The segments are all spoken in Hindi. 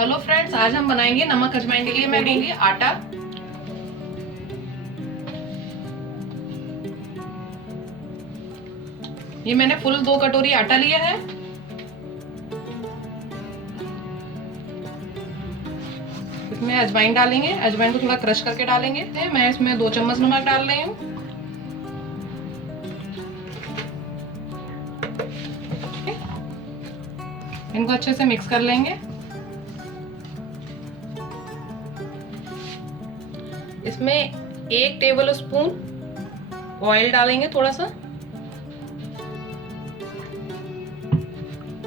हेलो फ्रेंड्स, आज हम बनाएंगे नमक अजवाइन के लिए मैं लूंगी आटा। ये मैंने फुल 2 कटोरी आटा लिया है। इसमें अजवाइन डालेंगे, अजवाइन को थोड़ा क्रश करके डालेंगे। मैं इसमें 2 चम्मच नमक डाल रही हूँ। इनको अच्छे से मिक्स कर लेंगे। इसमें 1 टेबल स्पून ऑयल डालेंगे थोड़ा सा।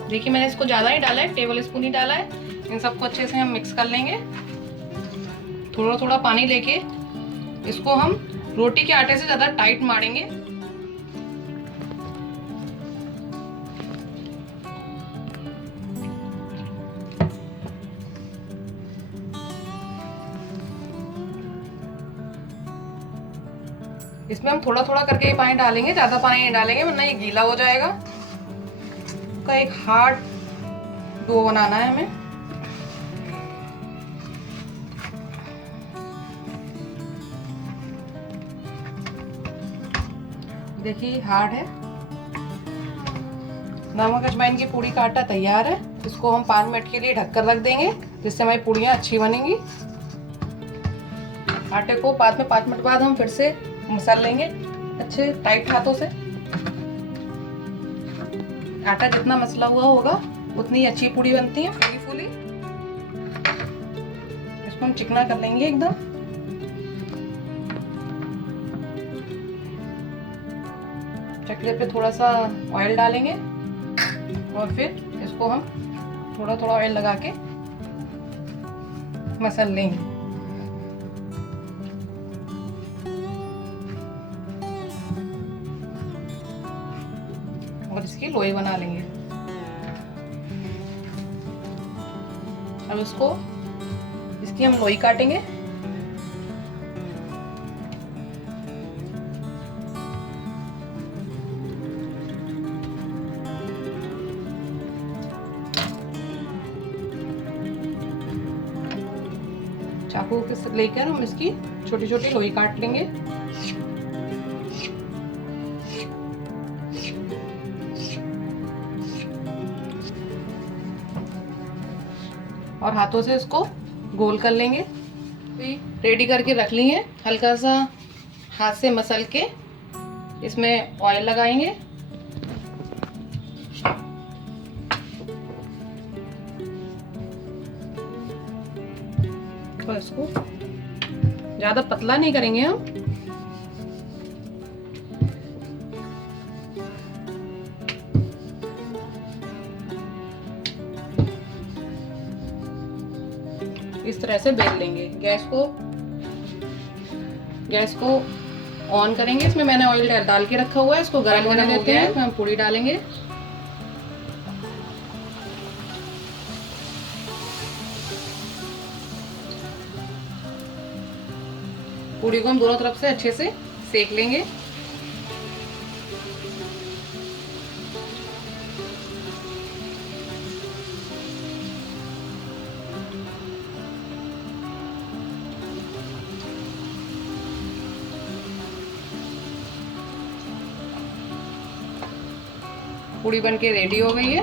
देखिए मैंने इसको ज्यादा ही डाला है, टेबल स्पून ही डाला है। इन सबको अच्छे से हम मिक्स कर लेंगे। थोड़ा थोड़ा पानी लेके इसको हम रोटी के आटे से ज्यादा टाइट मारेंगे। इसमें हम थोड़ा थोड़ा करके ही पानी डालेंगे, ज्यादा पानी नहीं डालेंगे वरना ये गीला हो जाएगा। का एक हार्ड डो बनाना है हमें। देखिए हार्ड है। नमक अजवाइन की पूड़ी का आटा तैयार है। इसको हम 5 मिनट के लिए ढककर रख देंगे, जिससे हमारी पूड़ियाँ अच्छी बनेंगी। आटे को बाद में 5 मिनट बाद हम फिर से मसल लेंगे अच्छे टाइट हाथों से। आटा जितना मसला हुआ होगा उतनी अच्छी पूड़ी बनती है, फूली फूली। इसको हम चिकना कर लेंगे एकदम। चकले पे थोड़ा सा ऑयल डालेंगे और फिर इसको हम थोड़ा थोड़ा ऑयल लगा के मसल लेंगे और इसकी लोई बना लेंगे। अब इसकी हम लोई काटेंगे। चाकू के लेकर हम इसकी छोटी छोटी लोई काट लेंगे। और हाथों से इसको गोल कर लेंगे। रेडी करके रख ली है। हल्का सा हाथ से मसल के इसमें ऑयल लगाएंगे। और इसको ज्यादा पतला नहीं करेंगे हम। इस तरह से बेल लेंगे। गैस को ऑन करेंगे। इसमें मैंने ऑयल डाल के रखा हुआ है, इसको गर्म होने देते हैं। हम पूड़ी डालेंगे। पूड़ी को हम दोनों तरफ से अच्छे से सेक लेंगे। पूड़ी बनके रेडी हो गई है।